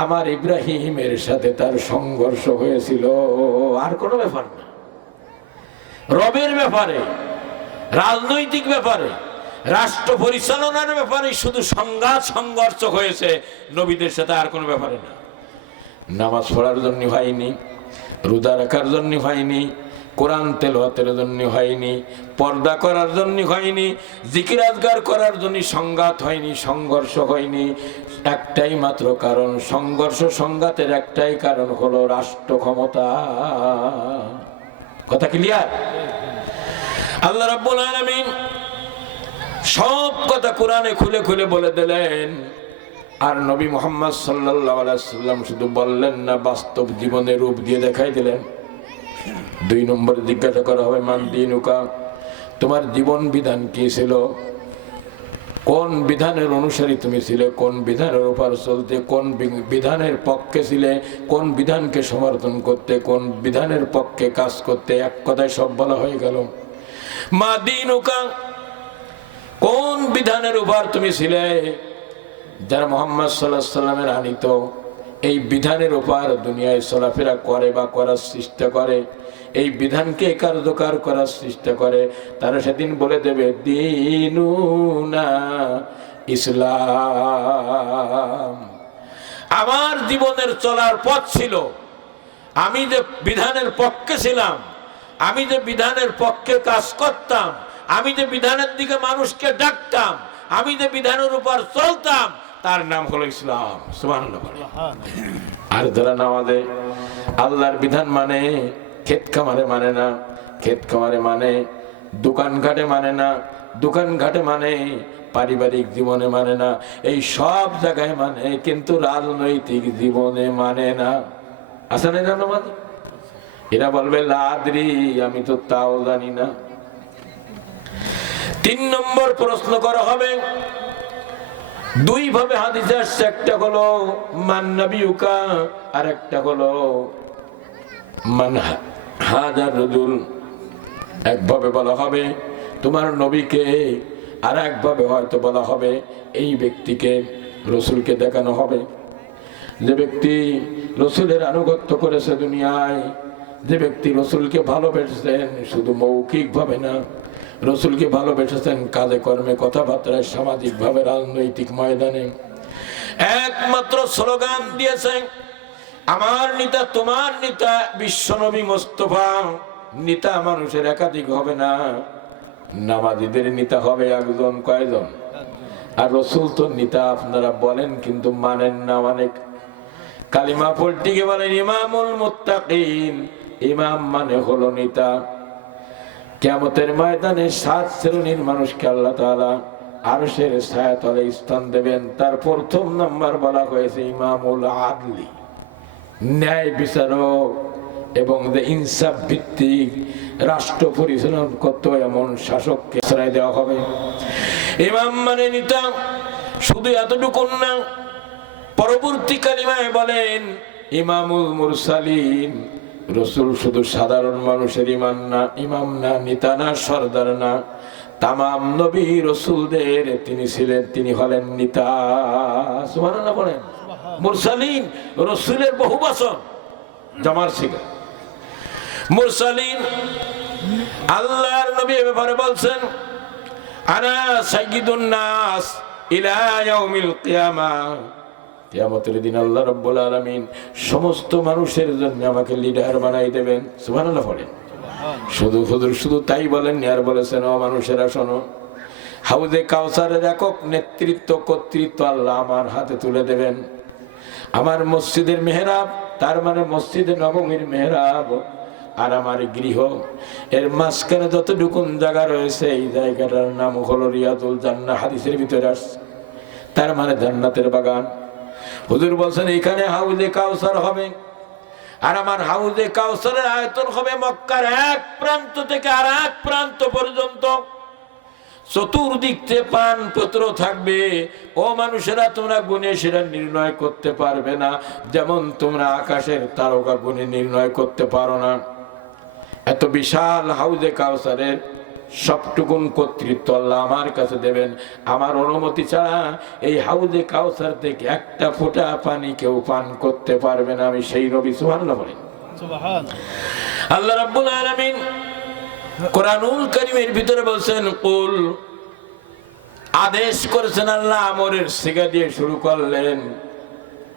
আমার ইব্রাহিমের সাথে তার সংঘর্ষ হয়েছিল। আর কোনো ব্যাপার না, রবের ব্যাপারে, রাজনৈতিক ব্যাপারে, রাষ্ট্র পরিচালনার ব্যাপারে শুধু সংঘাত সংঘর্ষ হয়েছে, নবীদের সাথে আর কোনো ব্যাপারে না। নামাজ পড়ার জন্য হয়নি, রোজা রাখার জন্য হয়নি, কোরআন তেলাওয়াতের জন্য হয়নি, পর্দা করার জন্য হয়নি, জিকির আজগার করার জন্য সংঘাত হয়নি, সংঘর্ষ হয়নি। একটাই মাত্র কারণ, সংঘর্ষ সংঘাতের একটাই কারণ হলো রাষ্ট্র ক্ষমতা। কথা ক্লিয়ার? আল্লাহ রাব্বুল আলামিন সব কথা কোরআনে খুলে খুলে বলে দিলেন। আর নবী মুহাম্মদ সাল্লাল্লাহু আলাইহি ওয়াসাল্লাম শুধু বললেন না, বাস্তব জীবনে রূপ দিয়ে দেখাই দিলেন। 2 নম্বরে জিজ্ঞাসা করা হবে, মান দিনুকা, তোমার জীবন বিধান কি ছিল? কোন বিধানের অনুসারী তুমি ছিলে? কোন বিধানের উপর চলতে? কোন বিধানের পক্ষে ছিলে? কোন বিধানকে সমর্থন করতে? কোন বিধানের পক্ষে কাজ করতে? এক কথায় সব বলা হয়ে গেল। মা দিনুকা, কোন বিধানের উপর তুমি ছিলে? যারা মুহাম্মদ সাল্লাল্লাহু আলাইহি ওয়াসাল্লামের আনিত এই বিধানের উপর দুনিয়ায় চলাফেরা করে বা করার চেষ্টা করে, এই বিধানকে কার্যকর করার চেষ্টা করে, তারা সেদিন বলে দেবে দিনুনা ইসলাম। আমার জীবনের চলার পথ ছিল, আমি যে বিধানের পক্ষে ছিলাম, আমি যে বিধানের পক্ষে কাজ করতাম, আমি যে বিধানের দিকে মানুষকে ডাকতাম, আমি যে বিধানের উপর চলতাম, তার নাম হলো ইসলাম। সুবহানাল্লাহ। আর যারা নামাজে আল্লাহর বিধান মানে, ক্ষেত খামারে মানে না, ক্ষেত খামারে মানে, দোকান ঘাটে মানে না, দোকান ঘাটে মানে, পারিবারিক জীবনে মানে না, এই সব জায়গায় মানে, কিন্তু রাজনৈতিক জীবনে মানে না। আসে না নামাজ? এরা বলবে লাদ্রি, আমি তো তাও জানি না। 3 নম্বর প্রশ্ন করা হবে, 2 ভাবে হাদিসে আসছে, একটা হলো মান নবিয়ুকা, আর একটা হলো মান হাজার রাজুল। একভাবে বলা হবে তোমার নবীকে, আর একভাবে হয়তো বলা হবে এই ব্যক্তিকে, রসুলকে দেখানো হবে। যে ব্যক্তি রসুলের আনুগত্য করেছে দুনিয়ায়, যে ব্যক্তি রসুলকে ভালোবেসেছেন, শুধু মৌখিক ভাবে না, রসুলকে ভালোবেসেছেন কাজে কর্মে, কথাবার্তায়, সামাজিক ভাবে, রাজনৈতিক ময়দানে। একমাত্র স্লোগান দিয়েছেন, আমার নেতা, তোমার নেতা বিশ্বনবী মোস্তফা। নেতা মানুষের একাধিক হবে না, নামাজীদের নেতা হবে একজন। কয়জন? আর রসুল তো নেতা আপনারা বলেন কিন্তু মানেন না অনেক। কালিমা পল্টিকে বলেন ইমামুল মুত্তাকিন, ইমাম মানে হলো নেতা। কিয়ামতের ময়দানে 7 শ্রেণীর মানুষকে আল্লাহ তাআলা আরশের ছায়াতলে স্থান দেবেন। তার প্রথম নাম্বার বলা হয়েছে ইমামুল আদলি, ন্যায় বিচারক এবং ইনসাফ ভিত্তিক রাষ্ট্র পরিচালনা করতে এমন শাসককে আশ্রয় দেওয়া হবে। ইমাম মানে নেতা। শুধু এতটুকু না, পরবর্তী কালিমায় বলেন ইমামুল মুরসালিন, রসুল শুধু সাধারণ মানুষের ইমাম না, নেতা না, সর্দার না, তামাম নবী রসুলদের তিনি হলেন নেতা। সুবহানাল্লাহ বলেন। মুরসালিন রসুলের বহু বচন, জামার শিখা। মুরসালিন আল্লাহর নবী এ ব্যাপারে বলছেন আনা সাইয়্যিদুন নাস ইলা ইয়াউমিল কিয়ামাহ, কিয়ামতের দিন আল্লাহ রাব্বুল আলামিন সমস্ত মানুষের জন্য আমাকে লিডার বানাই দেবেন। সুবহানাল্লাহ বলেন। শুধু তাই বলেন, আর বলেছেন ও মানুষেরা শোনো, হাউজে কাউসারের একক নেতৃত্ব কর্তৃত্ব আল্লাহ আমার হাতে তুলে দেবেন। আমার মসজিদের মেহরাব, তার মানে মসজিদে নববীর মেহরাব, আর আমার গৃহ, এর মাঝখানে যতটুকু জায়গা রয়েছে এই জায়গাটার নাম হলো রিয়াদুল জান্নাহ, হাদিসের ভিতরে আসছে, তার মানে জান্নাতের বাগান। হুজুর বলছেন এখানে হাউজে কাউসার হবে, আর আমার হাউজে কাউসারের আয়তন হবে মক্কার এক প্রান্ত থেকে আর এক প্রান্ত পর্যন্ত। চতুর্দিক থেকে পান পত্র থাকবে। ও মানুষেরা, তোমরা গুণে সেটা নির্ণয় করতে পারবে না, যেমন তোমরা আকাশের তারকা গুণে নির্ণয় করতে পারো না। এত বিশাল হাউজে কাউসারের সবটুকুন কর্তৃত্ব আল্লাহ আমার কাছে দেবেন। আমার অনুমতি ছাড়া এই হাউজে কাউসার থেকে একটা ফোঁটা পানি কেউ পান করতে পারবে না। আমি সেই নবী। সুবহানাল্লাহ বলেন। আল্লাহ রাব্বুল আলামিন কোরআনুল কারীমের ভিতরে বলছেন কুল, আদেশ করেছেন আল্লাহ, আমরের সিগা দিয়ে শুরু করলেন,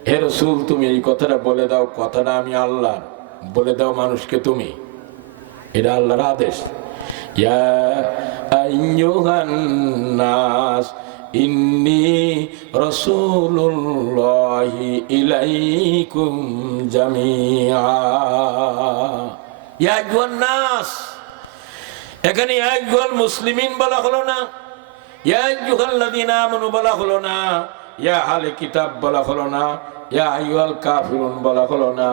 হে রাসূল তুমি এই কথাটা বলে দাও, কথাটা আমি আল্লাহ, বলে দাও মানুষকে তুমি, এটা আল্লাহর আদেশ। ইয়া আইয়ুহান নাস ইন্নী রাসূলুল্লাহি ইলাইকুম জামিআ। ইয়া আইয়ুহান নাস, এখানে ইয়া আইয়ুহাল মুসলিমিন বলা হলো না, ইয়া আইয়ুহাল্লাযীনা আমানু বলা হলো না, ইয়া আহলে কিতাব বলা হলো না, ইয়া আইয়ুহাল কাফিরুন বলা হলো না।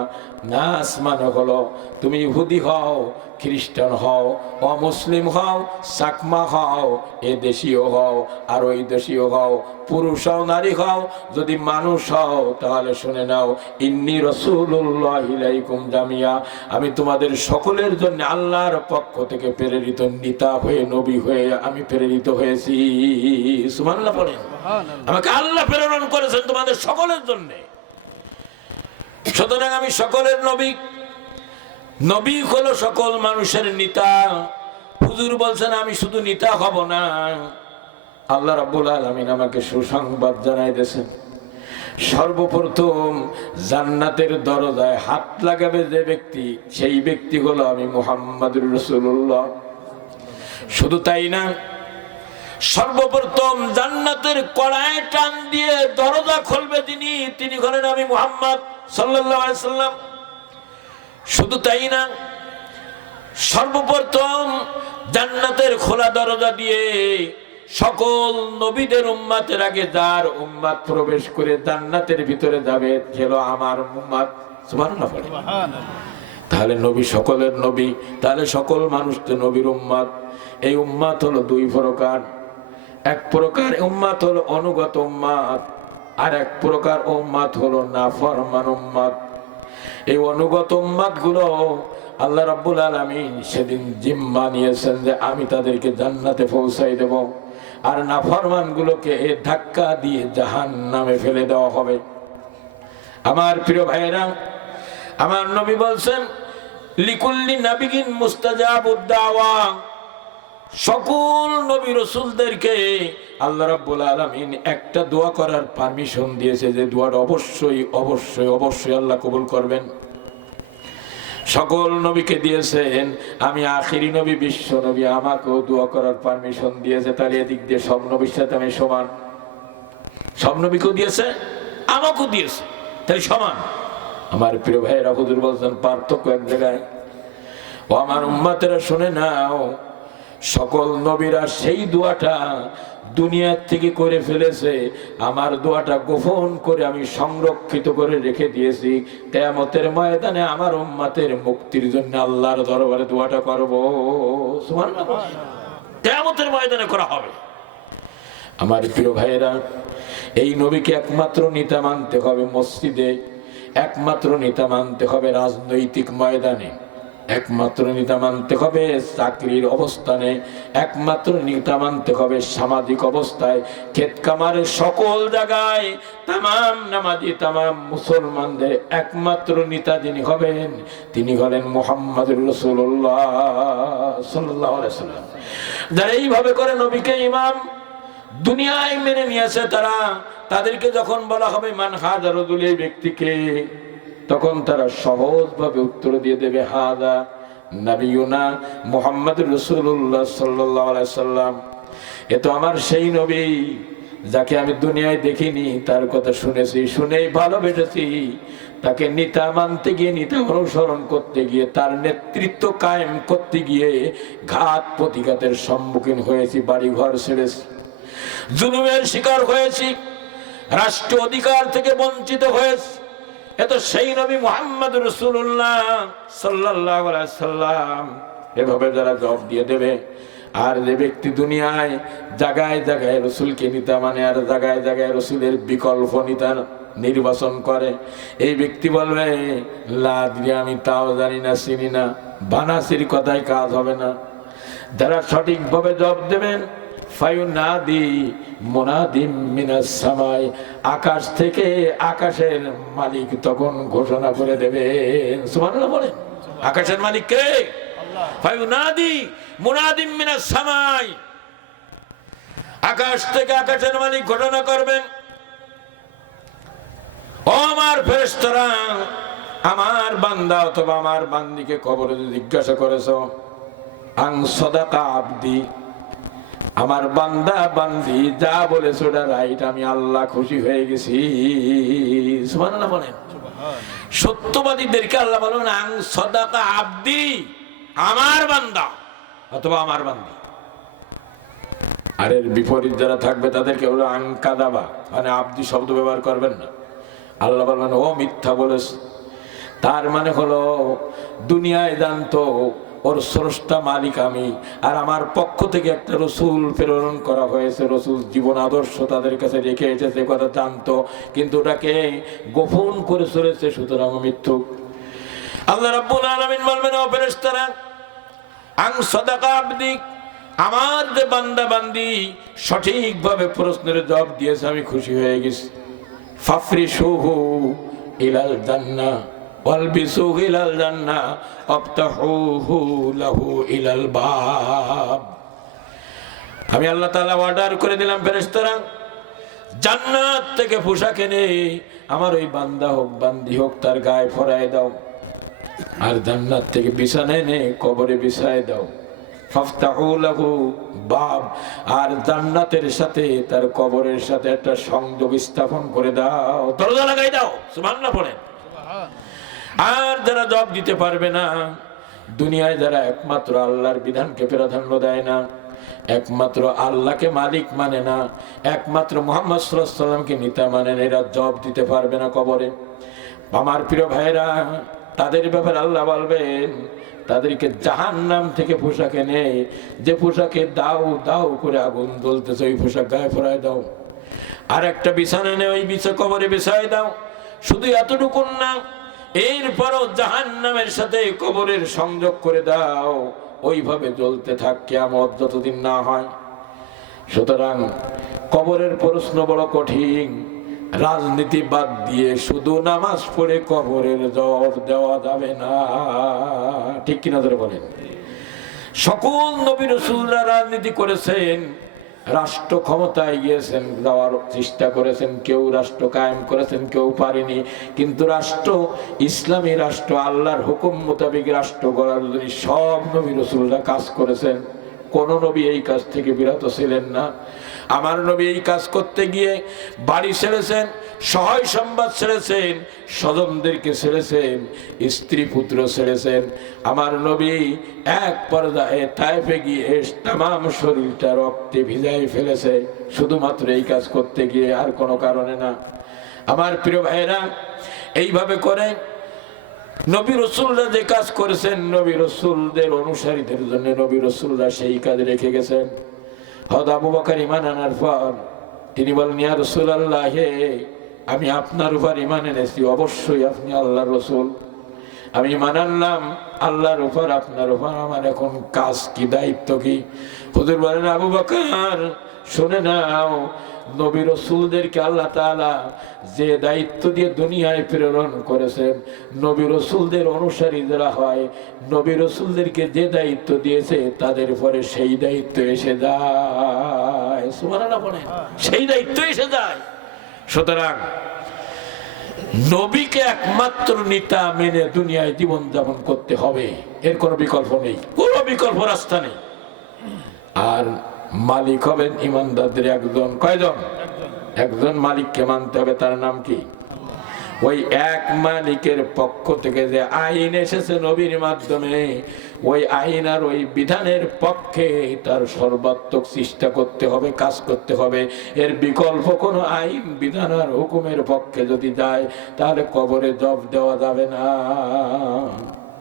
নাস মানে হলো তুমি ইহুদি হও, খ্রিস্টান হও, অমুসলিম হও, চাকমা হও, এ দেশীয় হও আর ওই দেশীয় হও, পুরুষ হও নারী হও, যদি মানুষ হও তাহলে শুনে নাও, ইন্নী রাসূলুল্লাহি ইলাইকুম জামিয়া, আমি তোমাদের সকলের জন্য আল্লাহর পক্ষ থেকে প্রেরিত নেতা হয়ে, নবী হয়ে আমি প্রেরিত হয়েছি। সুবহানাল্লাহ পড়েন। আমাকে আল্লাহ প্রেরণ করেছেন তোমাদের সকলের জন্য। সুতরাং আমি সকলের নবী, নবী হলো সকল মানুষের নেতা। হুজুর বলছেন আমি শুধু নেতা হব না, আল্লাহ রাব্বুল আলামিন আমাকে সুসংবাদ জানাই দিয়েছেন। সর্বপ্রথম জান্নাতের দরজায় হাত লাগাবে যে ব্যক্তি, সেই ব্যক্তি হলো আমি মুহাম্মাদুর রাসূলুল্লাহ। শুধু তাই না, সর্বপ্রথম জান্নাতের কড়ায় টান দিয়ে দরজা খুলবে তিনি হলেন আমি মুহাম্মদ সাল্লাল্লাহু আলাইহি সাল্লাম। শুধু তাই না, সর্বপ্রথম জান্নাতের খোলা দরজা দিয়ে সকল নবীদের উম্মতের আগে যার উম্মত প্রবেশ করে জান্নাতের ভিতরে যাবে ছিল আমার উম্মত। সুবহানাল্লাহ। তাহলে নবী সকলের নবী, তাহলে সকল মানুষ তো নবীর উম্মত। এই উম্মত হলো দুই প্রকার, এক প্রকার উম্মত হলো অনুগত উম্মত, আর এক প্রকার উম্মত হলো নাফরমান উম্মত। এই অনুগত উম্মত গুলো আল্লাহ রাব্বুল আলামিন সেদিন জিম্মা নিয়েছেন যে আমি তাদেরকে জান্নাতে পৌঁছাই দেব, আর নাফরমান গুলোকে ধাক্কা দিয়ে জাহান্নামে ফেলে দেওয়া হবে। আমার প্রিয় ভাইয়েরা, আমার নবী বলছেন লিকুল্লি নাবিয়িন মুস্তাজাবুদ দাওয়া, সকল নবী রাসূলদেরকে আল্লাহ রাব্বুল আলামিন একটা দোয়া করার পারমিশন দিয়েছে, যে দোয়াটা অবশ্যই অবশ্যই অবশ্যই আল্লাহ কবুল করবেন। সকল নবীকে দিয়েছেন, আমি আখিরি নবী, বিশ্ব নবী, আমাকেও দোয়া করার পারমিশন দিয়েছে। তাহলে এদিক দিয়ে সব নবীর সাথে আমি সমান। সব নবীকেও দিয়েছে, আমাকেও দিয়েছে, তাহলে সমান। আমার প্রিয় ভাইয়েরা, হুজুর বলছেন পার্থক্য এক জায়গায়। ও আমার উম্মতেরা শুনে নাও, সকল নবীরা সেই দোয়াটা দুনিয়ার থেকে করে ফেলেছে, আমার দোয়াটা গোপন করে আমি সংরক্ষিত করে রেখে দিয়েছি। কিয়ামতের ময়দানে আমার উম্মতের মুক্তির জন্য আল্লাহর দরবারে দোয়াটা করব। সুবহানাল্লাহ। কিয়ামতের ময়দানে করা হবে। আমার প্রিয় ভাইয়েরা, এই নবীকে একমাত্র নেতা মানতে হবে মসজিদে, একমাত্র নেতা মানতে হবে রাজনৈতিক ময়দানে, একমাত্র নেতা মানতে হবে চাকরির অবস্থানে, একমাত্র নেতা মানতে হবে সামাজিক অবস্থায়, ক্ষেত কামারের সকল জায়গায়। তামাম নামাজি তামাম মুসলমানদের একমাত্র নেতা যিনি হবেন তিনি হলেন মুহাম্মদুর রাসূলুল্লাহ সাল্লাল্লাহু আলাইহি ওয়াসাল্লাম। যারা এইভাবে করে নবীকে ইমাম দুনিয়ায় মেনে নিয়েছে, তাদেরকে যখন বলা হবে মান হাযা রাজুল, এই ব্যক্তিকে, তখন তারা সহজভাবে উত্তর দিয়ে দেবে হাযা নবিয়ুনা মুহাম্মদুর রাসূলুল্লাহ সাল্লাল্লাহু আলাইহি ওয়াসাল্লাম। এ তো আমার সেই নবী যাকে আমি দুনিয়ায় দেখিনি, তার কথা শুনেছি, শুনেই ভালোবেসেছি। তাকে নেতা মানতে গিয়ে, নেতা অনুসরণ করতে গিয়ে, তার নেতৃত্ব কায়েম করতে গিয়ে ঘাত প্রতিঘাতের সম্মুখীন হয়েছি, বাড়ি ঘর ছেড়েছি, জুলুমের শিকার হয়েছি, রাষ্ট্র অধিকার থেকে বঞ্চিত হয়েছি। এত সেই নবী মুহাম্মদুর রাসূলুল্লাহ সাল্লাল্লাহু আলাইহি ওয়াসাল্লাম। এভাবে যারা জবাব দিয়ে দেবে, আর যে ব্যক্তি দুনিয়ায় জায়গায় জায়গায় রাসূলকে নেতা মানে, আর জায়গায় জায়গায় রাসূলের বিকল্প নেতা নির্বাচন করে, এই ব্যক্তি বলবে লা আদরি, আমি তাও জানি না, চিনি না। বানাসির কথায় কাজ হবে না। যারা সঠিকভাবে জবাব দেবেন, ফায়ুনাদি মুনাদিম মিনাস সামাই, আকাশ থেকে আকাশের মালিক তখন ঘোষণা করে দেবেন। সুবহানাল্লাহ বলেন। আকাশের মালিক কে? আল্লাহ। ফায়ুনাদি মুনাদিম মিনাস সামাই, আকাশ থেকে আকাশের মালিক ঘোষণা করবেন, ও আমার ফেরেশতারা, আমার বান্দা অথবা আমার বান্দিকে কবরে জিজ্ঞাসা করেছো আন সাদাকা আবদি, আমার বান্দা বান্দি যা বলেছে ওটা রাইট, আমি আল্লাহ খুশি হয়ে গেছি। সুবহানাল্লাহ বলেন। সত্যবাদীদেরকে আল্লাহ বলেন আন সাদাকা আবদি, আমার বান্দা অথবা আমার বান্দি। আর এর বিপরীত যারা থাকবে তাদেরকে বলে আন কাযাবা, মানে আবদি শব্দ ব্যবহার করবেন না। আল্লাহ বলবেন ও মিথ্যা বলেছে। তার মানে হলো দুনিয়ায় জানতো ওর স্রষ্টা মালিক আমি, আর আমার পক্ষ থেকে একটা রসুল প্রেরণ করা হয়েছে, রসুল জীবন আদর্শ তাদের কাছে রেখে এসেছে, কথা জানতো, কিন্তু ওটাকে গোপন করে চলেছে, সুতরাং মিথ্যুক। আল্লাহ রাব্বুল আলামিন বলবেন ও ফেরেশতারা, আন সাদাকা আবদি, আমার যে বান্দা বান্দি সঠিকভাবে প্রশ্নের জবাব দিয়েছে, আমি খুশি হয়ে গেছি। ফাফরিশুহু ইলাল জান্নাহ ওয়ালবিসুহু ইলাল জান্নাহ আফতাহুহু লাহু ইলাল বাব। আমি আল্লাহ তাআলা অর্ডার করে দিলাম ফেরেশতারা, জান্নাত থেকে পোশাক এনে আমার ওই বান্দা হোক বান্দি হোক তার গায়ে পরায় দাও, আর জান্নাত থেকে বিছানা এনে কবরে বিছায় দাও। ফাফতাহু লাহু বাব, আর জান্নাতের সাথে তার কবরের সাথে একটা সংযোগ স্থাপন করে দাও, দরজা লাগাই দাও। সুবহানাল্লাহ বলেন। আর যারা জবাব দিতে পারবে না, দুনিয়ায় যারা একমাত্র আল্লাহর বিধানকে প্রাধান্য দেয় না, একমাত্র আল্লাহকে মালিক মানে না, একমাত্র মুহাম্মদ সাল্লাল্লাহু আলাইহি ওয়াসাল্লামকে নেতা মানে না, এরা জবাব দিতে পারবে না কবরে। আমার প্রিয় ভাইরা, তাদের ব্যাপারে আল্লাহ বলবেন তাদেরকে জাহান্নাম থেকে পোশাক এনে, যে পোশাকে দাও দাও করে আগুন জ্বলতেছে, ওই পোশাক গায়ে পরায় দাও, আর একটা বিছানা এনে ওই বিছানা কবরে বিছায় দাও। শুধু এতটুকু না, এরপরও জাহান্নামের সাথে কবরের সংযোগ করে দাও, ওইভাবে জ্বলতে থাক কিয়ামত যতদিন না হয়। সুতরাং কবরের প্রশ্ন বড় কঠিন। রাজনীতি বাদ দিয়ে শুধু নামাজ পড়ে কবরের জবাব দেওয়া যাবে না, ঠিক কিনা ধরে বলেন। সকল নবী রাসূলরা রাজনীতি করেছেন, রাষ্ট্র ক্ষমতায় গিয়েছেন, যাওয়ার চেষ্টা করেছেন, কেউ রাষ্ট্র কায়েম করেছেন, কেউ পারেনি। কিন্তু রাষ্ট্র, ইসলামী রাষ্ট্র, আল্লাহর হুকুম মোতাবেক রাষ্ট্র গড়ার জন্য সব নবী রাসূলরা কাজ করেছেন। কোন নবী এই কাজ থেকে বিরত ছিলেন না। আমার নবী এই কাজ করতে গিয়ে বাড়ি ছেড়েছেন, সহায় সম্বাদ ছেড়েছেন, স্বজনদেরকে ছেড়েছেন, স্ত্রী পুত্র ছেড়েছেন। আমার নবী এক পর্যায়ে তায়েফে গিয়ে তামাম শরীরটা রক্তে ভিজাই ফেলেছে, শুধুমাত্র এই কাজ করতে গিয়ে, আর কোনো কারণে না। আমার প্রিয় ভাইরা, এইভাবে করে নবী রাসূলরা যে কাজ করেছেন, নবী রাসূলদের অনুসারীদের জন্য নবী রাসূলরা সেই কাজ রেখে গেছেন। হযরত আবু বকর ঈমান আনার পর তিনি বলেন, ইয়া রাসূলুল্লাহ, আমি আপনার উপর ঈমান এনেছি, অবশ্যই আপনি আল্লাহর রাসূল। আমি ঈমান আনলাম আল্লাহর উপর, আপনার উপর আমার এখন কাজ কি, দায়িত্ব কি? হুজুর বলেন, আবু বকর শুনে নাও, নবী রাসূলদেরকে আল্লাহ তাআলা যে দায়িত্ব দিয়ে দুনিয়ায় প্রেরণ করেছেন, নবী রাসূলদের অনুসারী যারা হয়, নবী রাসূলদেরকে যে দায়িত্ব দিয়েছে তাদের উপরে সেই দায়িত্ব এসে যায়। সুবহানাল্লাহ বলেন, সেই দায়িত্ব এসে যায়। সুতরাং নবীকে একমাত্র নেতা মেনে দুনিয়ায় জীবন যাপন করতে হবে, এর কোনো বিকল্প নেই, কোনো বিকল্প রাস্তা নেই। আর মালিক হবেন ইমানদারদের একজন। কয়জন? একজন মালিককে মানতে হবে। তার নাম কি? ওই এক মালিকের পক্ষ থেকে যে আইন এসেছে নবীর মাধ্যমে, ওই আইন আর ওই বিধানের পক্ষে তার সর্বাত্মক চেষ্টা করতে হবে, কাজ করতে হবে। এর বিকল্প কোনো আইন বিধান আর হুকুমের পক্ষে যদি যায়, তাহলে কবরে জব দেওয়া যাবে না।